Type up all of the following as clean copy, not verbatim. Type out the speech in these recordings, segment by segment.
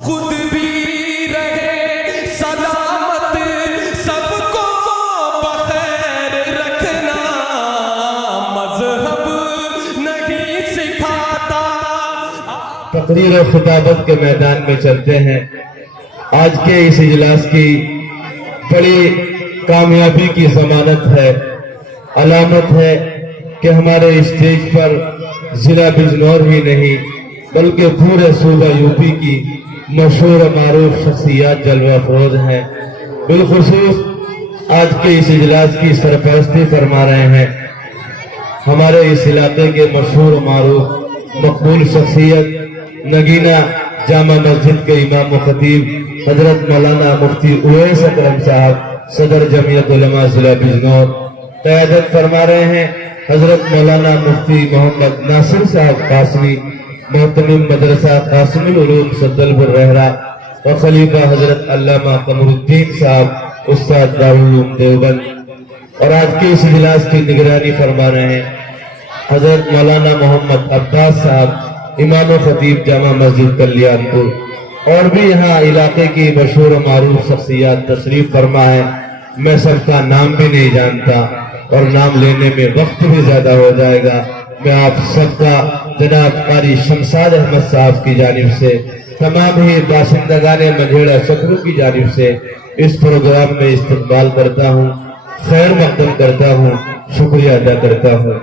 خود بھی رہے سلامت، سب کو بخیر رکھنا، مذہب نہیں سکھاتا۔ تقریر و خطابت کے میدان میں چلتے ہیں۔ آج کے اس اجلاس کی بڑی کامیابی کی ضمانت ہے، علامت ہے کہ ہمارے اسٹیج پر ضلع بجنور ہی نہیں بلکہ پورے صوبہ یوپی کی مشہور و معروف شخصیات جلوہ افروز ہیں۔ بالخصوص آج کے اس اجلاس کی سرپرستی فرما رہے ہیں ہمارے اس علاقے کے مشہور و معروف مقبول شخصیت نگینہ جامع مسجد کے امام و خطیب حضرت مولانا مفتی اویس اکرم صاحب، صدر جمعیت علماء ضلع بجنور۔ قیادت فرما رہے ہیں حضرت مولانا مفتی محمد ناصر صاحب قاسمی، محتمم مدرسہ قاسم العلوم سدلپور رہرا، و خلیفہ حضرت علامہ قمر الدین صاحب، استاد دارالعلوم دیوبند۔ اور آج کے اس اجلاس کی نگرانی فرما رہے ہیں حضرت مولانا محمد عباس صاحب، امام و خطیب جامع مسجد کلیان پور۔ اور بھی یہاں علاقے کی مشہور و معروف شخصیات تشریف فرما ہے، میں سب کا نام بھی نہیں جانتا اور نام لینے میں وقت بھی زیادہ ہو جائے گا۔ میں آپ سب کا جناب قاری شمشاد احمد صاحب کی جانب سے، تمام ہی باشندگان مجھیڑا شکرو کی جانب سے اس پروگرام میں استقبال کرتا ہوں، خیر مقدم کرتا ہوں، شکریہ ادا کرتا ہوں۔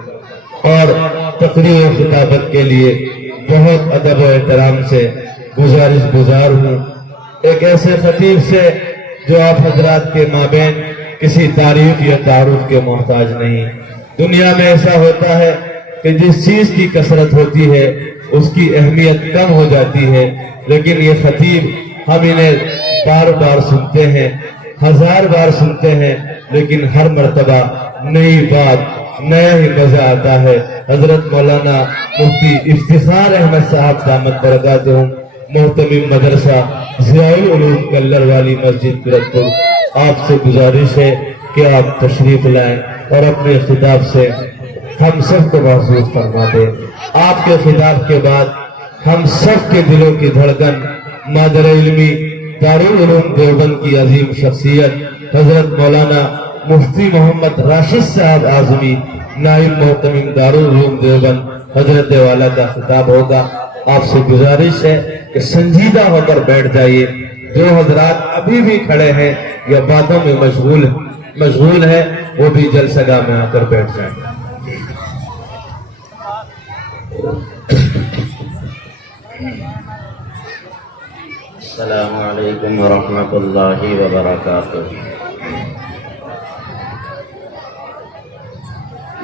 اور تقریر و خطابت کے لیے بہت ادب و احترام سے گزارش گزار ہوں ایک ایسے خطیب سے جو آپ حضرات کے مابین کسی تعریف یا تعارف کے محتاج نہیں۔ دنیا میں ایسا ہوتا ہے کہ جس چیز کی کثرت ہوتی ہے اس کی اہمیت کم ہو جاتی ہے، لیکن یہ خطیب ہم انہیں بار بار سنتے ہیں، ہزار بار سنتے ہیں، لیکن ہر مرتبہ نئی بات، نیا ہی مزہ آتا ہے۔ حضرت مولانا مفتی افتخار احمد صاحب دامت برکاتہم، محتمم مدرسہ ضیاء العلوم کلر والی مسجد گورکھپور، آپ سے گزارش ہے کہ آپ تشریف لائیں اور اپنے خطاب سے ہم سب کو محظوظ فرما دیں۔ آپ کے خطاب کے بعد ہم سب کے دلوں کی دھڑکن مادر علمی دارالعلوم دیوبند کی عظیم شخصیت حضرت مولانا مفتی محمد راشد صاحب اعظمی، نائب محتمم دارالعلوم دیوبند حضرت والا کا خطاب ہوگا۔ آپ سے گزارش ہے کہ سنجیدہ ہو کر بیٹھ جائیے۔ جو حضرات ابھی بھی کھڑے ہیں یا باتوں میں مشغول ہیں وہ بھی جلسہ گاہ میں آ کر بیٹھ جائیں۔ السلام علیکم ورحمۃ اللہ وبرکاتہ۔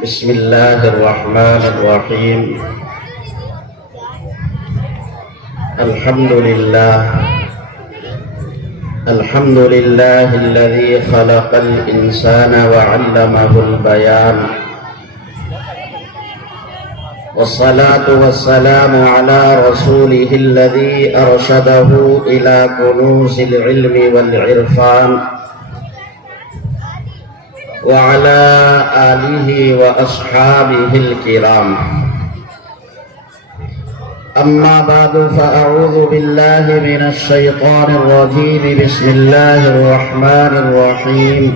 بسم اللہ الرحمن الرحیم۔ الحمد للہ الذی خلق الانسان وعلمہ البیان، والصلاة والسلام على رسوله الذي أرشده إلى كنوز العلم والعرفان، وعلى آله وأصحابه الكرام، أما بعد فأعوذ بالله من الشيطان الرجيم، بسم الله الرحمن الرحيم،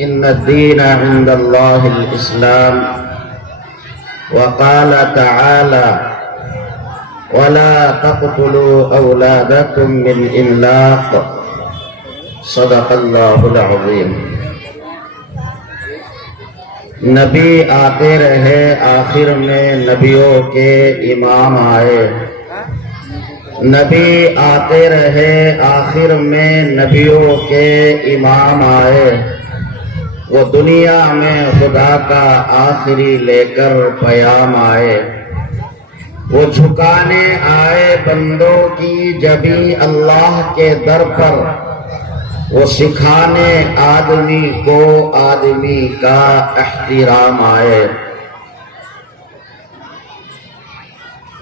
إن الدين عند الله الإسلام، وقال تعالى ولا تقتلوا أولادكم من إملاق، صدق الله العظيم۔ نبی آتے رہے آخر میں نبیوں کے امام آئے، نبی آتے رہے آخر میں نبیوں کے امام آئے، وہ دنیا میں خدا کا آخری لے کر پیام آئے، وہ جھکانے آئے بندوں کی جبیں اللہ کے در پر، وہ سکھانے آدمی کو آدمی کا احترام آئے،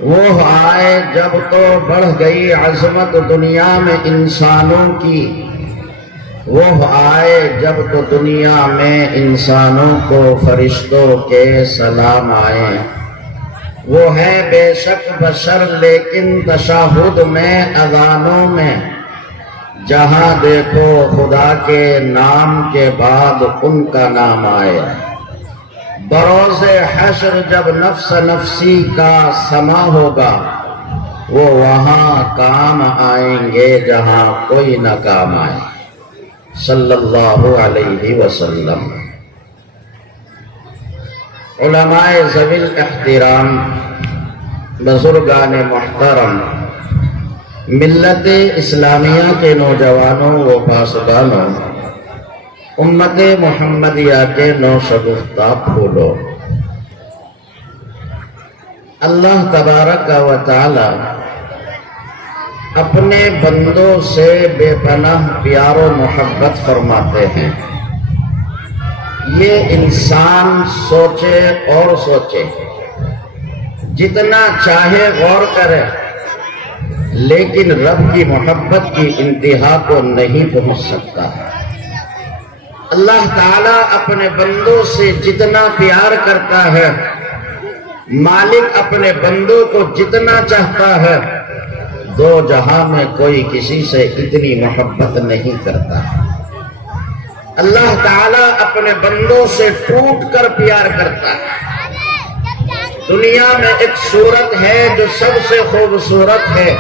وہ آئے جب تو بڑھ گئی عظمت دنیا میں انسانوں کی، وہ آئے جب تو دنیا میں انسانوں کو فرشتوں کے سلام آئے، وہ ہے بے شک بشر لیکن تشہد میں اذانوں میں جہاں دیکھو خدا کے نام کے بعد ان کا نام آئے۔ بروز حشر جب نفس نفسی کا سما ہوگا وہ وہاں کام آئیں گے جہاں کوئی نہ کام آئے۔ صلی اللہ علیہ وسلم۔ علماء ذوی الاحترام، بزرگان محترم، ملت اسلامیہ کے نوجوانوں و پاسبانوں، امت محمدیہ کے نوشگفتہ پھولوں، اللہ تبارک و تعالی اپنے بندوں سے بے پناہ پیار و محبت فرماتے ہیں۔ یہ انسان سوچے اور سوچے، جتنا چاہے غور کرے، لیکن رب کی محبت کی انتہا کو نہیں پہنچ سکتا۔ اللہ تعالیٰ اپنے بندوں سے جتنا پیار کرتا ہے، مالک اپنے بندوں کو جتنا چاہتا ہے، دو جہاں میں کوئی کسی سے اتنی محبت نہیں کرتا۔ اللہ تعالیٰ اپنے بندوں سے ٹوٹ کر پیار کرتا ہے۔ دنیا میں ایک صورت ہے جو سب سے خوبصورت ہے،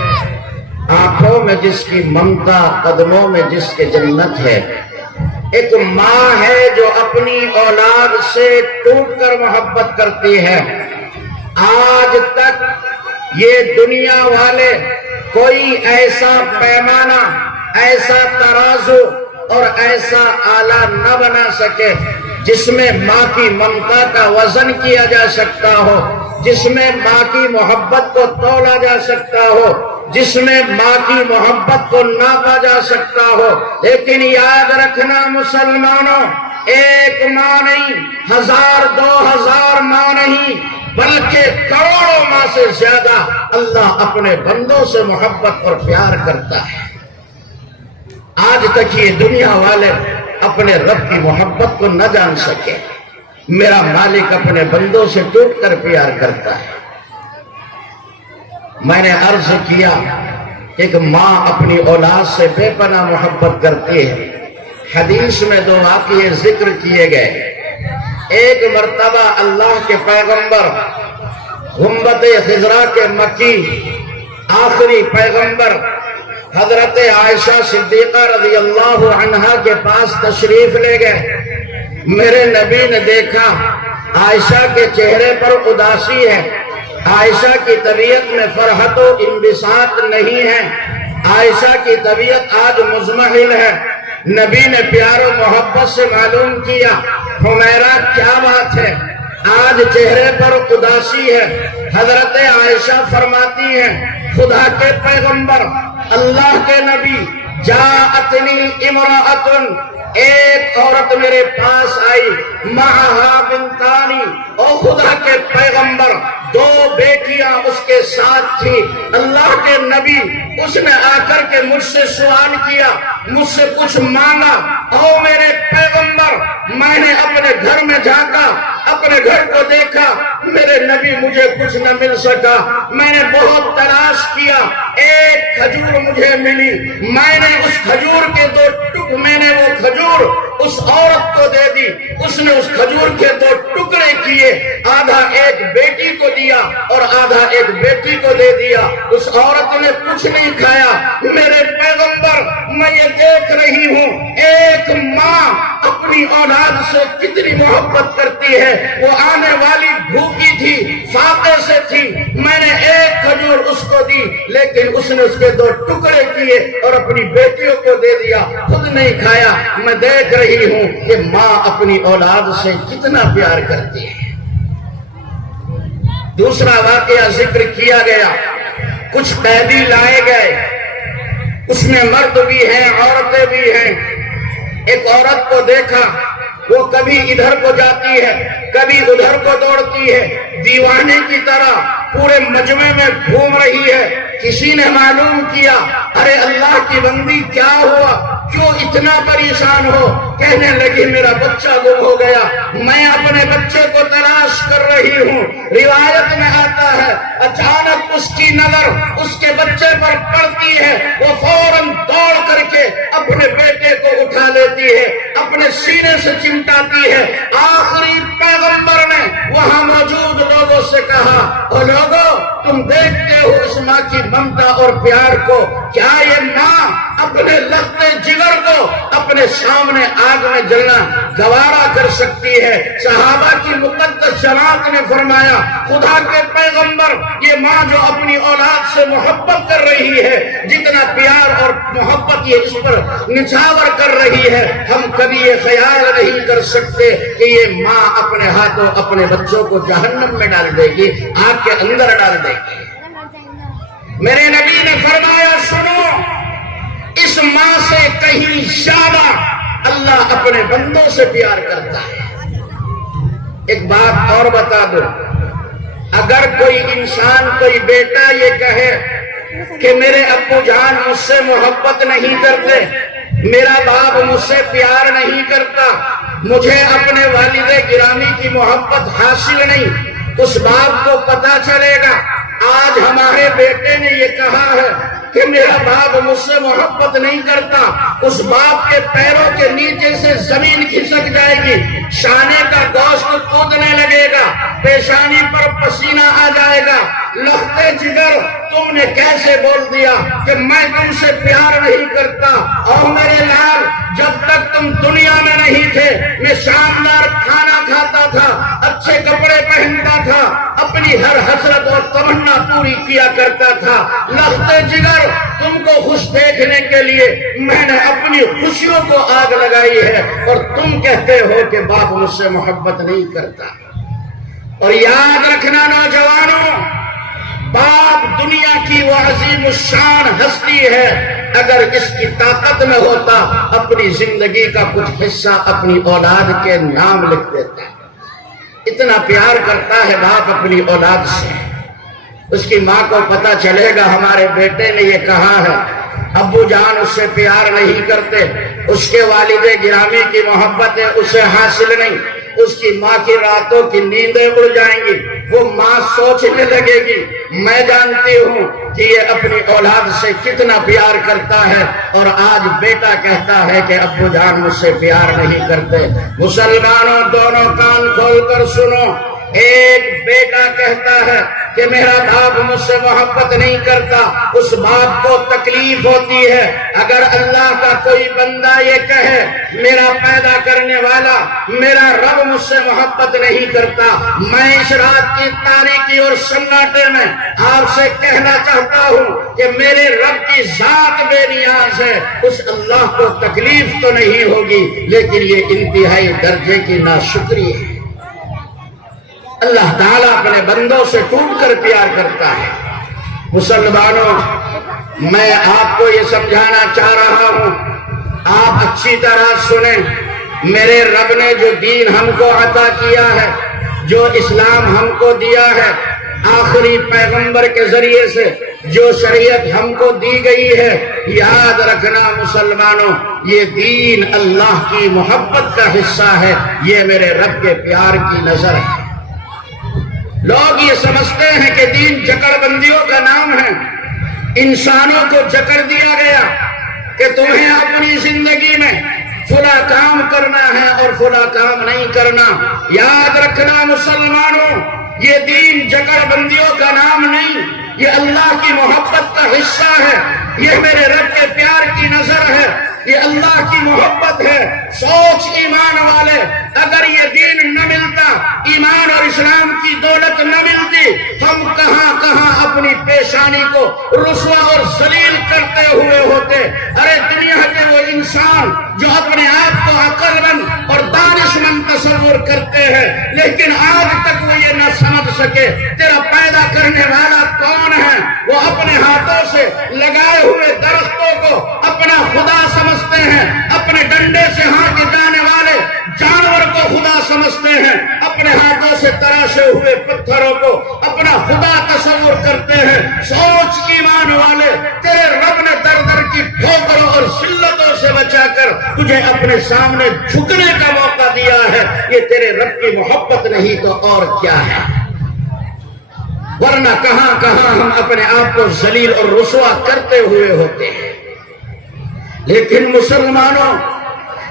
آنکھوں میں جس کی ممتا، قدموں میں جس کے جنت ہے۔ ایک ماں ہے جو اپنی اولاد سے ٹوٹ کر محبت کرتی ہے۔ آج تک یہ دنیا والے کوئی ایسا پیمانہ، ایسا ترازو اور ایسا آلہ نہ بنا سکے جس میں ماں کی ممتا کا وزن کیا جا سکتا ہو، جس میں ماں کی محبت کو تولا جا سکتا ہو، جس میں ماں کی محبت کو ناپا جا سکتا ہو۔ لیکن یاد رکھنا مسلمانوں، ایک ماں نہیں، 1000 2000 ماں نہیں، بلکہ کروڑوں ماں سے زیادہ اللہ اپنے بندوں سے محبت اور پیار کرتا ہے۔ آج تک یہ دنیا والے اپنے رب کی محبت کو نہ جان سکے۔ میرا مالک اپنے بندوں سے ٹوٹ کر پیار کرتا ہے۔ میں نے عرض کیا کہ ایک ماں اپنی اولاد سے بے پناہ محبت کرتی ہے۔ حدیث میں 2 واقعے ذکر کیے گئے۔ ایک مرتبہ اللہ کے پیغمبر، غنبت خضرا کے مکی آخری پیغمبر حضرت عائشہ صدیقہ رضی اللہ عنہا کے پاس تشریف لے گئے۔ میرے نبی نے دیکھا عائشہ کے چہرے پر اداسی ہے، عائشہ کی طبیعت میں فرحت و انبساط نہیں ہے، عائشہ کی طبیعت آج مزمحل ہے۔ نبی نے پیار و محبت سے معلوم کیا، حمیرہ کیا بات ہے، آج چہرے پر اداسی ہے۔ حضرت عائشہ فرماتی ہیں، خدا کے پیغمبر، اللہ کے نبی، جاءتنی امرأۃ، ایک عورت میرے پاس آئی، معہا بنتانی، او خدا کے پیغمبر 2 بیٹیاں اس کے ساتھ تھی۔ اللہ کے نبی، اس نے آ کر کے مجھ سے سوال کیا، مجھ سے کچھ مانگا۔ او میرے پیغمبر، میں نے اپنے گھر میں جھانکا، اپنے گھر کو دیکھا، میرے نبی مجھے کچھ نہ مل سکا۔ میں نے بہت تلاش کیا، ایک کھجور مجھے ملی، میں نے اس کھجور کے 2 ٹک، میں نے وہ کھجور اس عورت کو دے دی، اس نے اس کھجور کے 2 ٹکڑے کیے، آدھا ایک بیٹی کو دیا اور آدھا ایک بیٹی کو دے دیا۔ اس عورت نے کچھ نہیں کھایا۔ میرے پیغمبر، میں یہ دیکھ رہی ہوں ایک ماں اپنی اولاد سے کتنی محبت کرتی ہے۔ وہ آنے والی بھوکی تھی، فاقے سے تھی، میں نے ایک کھجور اس کو دی، لیکن اس نے اس کے 2 ٹکڑے کیے اور اپنی بیٹیوں کو دے دیا، خود نہیں کھایا۔ میں دیکھ رہی ہوں کہ ماں اپنی اولاد سے کتنا پیار کرتی ہے۔ دوسرا واقعہ ذکر کیا گیا، کچھ قیدی لائے گئے، اس میں مرد بھی ہیں، عورتیں بھی ہیں۔ ایک عورت کو دیکھا، وہ کبھی ادھر کو جاتی ہے کبھی ادھر کو دوڑتی ہے، دیوانے کی طرح پورے مجمع میں گھوم رہی ہے۔ کسی نے معلوم کیا، ارے اللہ کی بندی کیا ہوا، کیوں اتنا پریشان ہو؟ کہنے لگی میرا بچہ گم ہو گیا، میں اپنے بچے کو تلاش کر رہی ہوں۔ روایت میں آتا ہے اچانک اس کی نظر اس کے بچے پر پڑتی ہے، وہ فوراً دوڑ کر کے اپنے بیٹے کو اٹھا لیتی ہے، اپنے سینے سے چمٹاتی ہے۔ آخری پیغمبر نے وہاں موجود لوگوں سے کہا، او لوگوں، تم دیکھتے ہو اس ماں کی ممتا اور پیار کو، کیا یہ ماں اپنے لختے جگر کو اپنے سامنے آگ میں جلنا گوارا کر سکتی ہے؟ صحابہ کی مقدس جماعت نے فرمایا، خدا کے پیغمبر، یہ ماں جو اپنی اولاد سے محبت کر رہی ہے، جتنا پیار اور محبت یہ اس پر نچھاور کر رہی ہے، ہم کبھی یہ خیال نہیں کر سکتے کہ یہ ماں اپنے ہاتھوں اپنے بچوں کو جہنم میں ڈال دے گی، آگ کے اندر ڈال دے گی۔ میرے نبی نے فرمایا، سنو، اس ماں سے کہیں زیادہ اللہ اپنے بندوں سے پیار کرتا ہے۔ ایک بات اور بتا دو، اگر کوئی انسان، کوئی بیٹا یہ کہے کہ میرے ابو جان مجھ سے محبت نہیں کرتے، میرا باپ مجھ سے پیار نہیں کرتا، مجھے اپنے والد گرامی کی محبت حاصل نہیں، اس باپ کو پتا چلے گا آج ہمارے بیٹے نے یہ کہا ہے کہ میرا باپ مجھ سے محبت نہیں کرتا، اس باپ کے پیروں کے نیچے سے زمین کھسک جائے گی، شانے کا گوشت کودنے لگے گا، پیشانی پر پسینہ آ جائے گا۔ لختے جگر، تم نے کیسے بول دیا کہ میں تم سے پیار نہیں کرتا؟ اور میرے لال، جب تک تم دنیا میں نہیں تھے میں شاندار کھانا کھاتا تھا، اچھے کپڑے پہنتا تھا، اپنی ہر حسرت اور تمنا پوری کیا کرتا تھا۔ لختے جگر، تم کو خوش دیکھنے کے لیے میں نے اپنی خوشیوں کو آگ لگائی ہے، اور تم کہتے ہو کہ باپ مجھ سے محبت نہیں کرتا۔ اور یاد رکھنا نوجوانوں، باپ دنیا کی وہ عظیم الشان ہستی ہے، اگر اس کی طاقت میں ہوتا اپنی زندگی کا کچھ حصہ اپنی اولاد کے نام لکھ دیتا۔ اتنا پیار کرتا ہے باپ اپنی اولاد سے۔ اس کی ماں کو پتا چلے گا ہمارے بیٹے نے یہ کہا ہے، ابو جان اس سے پیار نہیں کرتے، اس کے والد گرامی کی محبت اسے حاصل نہیں، اس کی ماں کی راتوں کی نیندیں اڑ جائیں گی، وہ ماں سوچنے لگے گی، میں جانتی ہوں کہ یہ اپنی اولاد سے کتنا پیار کرتا ہے، اور آج بیٹا کہتا ہے کہ ابو جان مجھ سے پیار نہیں کرتے۔ مسلمانوں، دونوں کان کھول کر سنو، ایک بیٹا کہتا ہے کہ میرا باپ مجھ سے محبت نہیں کرتا، اس باپ کو تکلیف ہوتی ہے۔ اگر اللہ کا کوئی بندہ یہ کہے میرا پیدا کرنے والا، میرا رب مجھ سے محبت نہیں کرتا، میں اس رات کی تاریکی اور سناٹے میں آپ سے کہنا چاہتا ہوں کہ میرے رب کی ذات بے نیاز ہے، اس اللہ کو تکلیف تو نہیں ہوگی، لیکن یہ انتہائی درجے کی ناشکری ہے۔ اللہ تعالیٰ اپنے بندوں سے ٹوٹ کر پیار کرتا ہے۔ مسلمانوں، میں آپ کو یہ سمجھانا چاہ رہا ہوں، آپ اچھی طرح سنیں، میرے رب نے جو دین ہم کو عطا کیا ہے، جو اسلام ہم کو دیا ہے، آخری پیغمبر کے ذریعے سے جو شریعت ہم کو دی گئی ہے، یاد رکھنا مسلمانوں، یہ دین اللہ کی محبت کا حصہ ہے، یہ میرے رب کے پیار کی نظر ہے۔ لوگ یہ سمجھتے ہیں کہ دین جکڑ بندیوں کا نام ہے، انسانوں کو جکڑ دیا گیا کہ تمہیں اپنی زندگی میں فلاں کام کرنا ہے اور فلاں کام نہیں کرنا۔ یاد رکھنا مسلمانوں، یہ دین جکڑ بندیوں کا نام نہیں، یہ اللہ کی محبت کا حصہ ہے، یہ میرے رب کے پیار کی نظر ہے، یہ اللہ کی محبت ہے۔ سوچ ایمان والے، اگر یہ دین نہ ملتا، ایمان اور اسلام کی دولت نہ ملتی، ہم کہاں کہاں اپنی پیشانی کو رسوا اور ذلیل کرتے ہوئے ہوتے۔ ارے دنیا کے وہ انسان جو اپنے آپ کو عقل مند اور دانش مند تصور کرتے ہیں، لیکن آج تک وہ یہ نہ سمجھ سکے تیرا پیدا کرنے والا کون ہے۔ وہ اپنے ہاتھوں سے لگائے ہوئے درختوں کو اپنا خدا سمجھتے ہیں، اپنے ڈنڈے سے ہانکے جانے والے جانور تیرے رب نے در در کی ٹھوکروں اور ذلتوں سے بچا کر تجھے اپنے سامنے جھکنے کا موقع دیا ہے. یہ تیرے رب کی محبت نہیں تو اور کیا ہے؟ ورنہ کہاں کہاں ہم اپنے آپ کو ذلیل اور رسوا کرتے ہوئے ہوتے ہیں. لیکن مسلمانوں،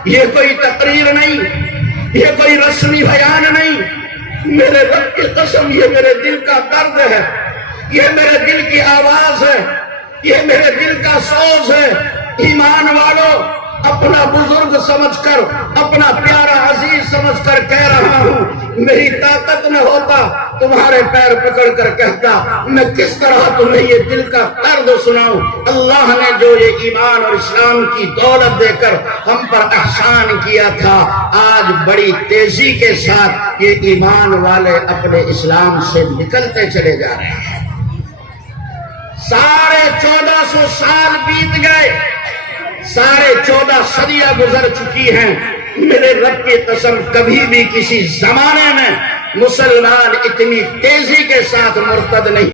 یہ کوئی تقریر نہیں، یہ کوئی رسمی بیان نہیں. میرے رب کی قسم، یہ میرے دل کا درد ہے، یہ میرے دل کی آواز ہے، یہ میرے دل کا سوز ہے. ایمان والوں، اپنا بزرگ سمجھ کر، اپنا پیارا عزیز سمجھ کر کہہ رہا ہوں، میری طاقت نہ ہوتا تمہارے پیر پکڑ کر کہتا میں کس طرح تمہیں یہ دل کا درد سناؤں. اللہ نے جو یہ ایمان اور اسلام کی دولت دے کر ہم پر احسان کیا تھا، آج بڑی تیزی کے ساتھ یہ ایمان والے اپنے اسلام سے نکلتے چلے جا رہے ہیں. 1450 سال بیت گئے، 14.5 صدیاں گزر چکی ہیں. میرے رب کی قسم کبھی بھی کسی زمانے میں مسلمان اتنی تیزی کے ساتھ مرتد نہیں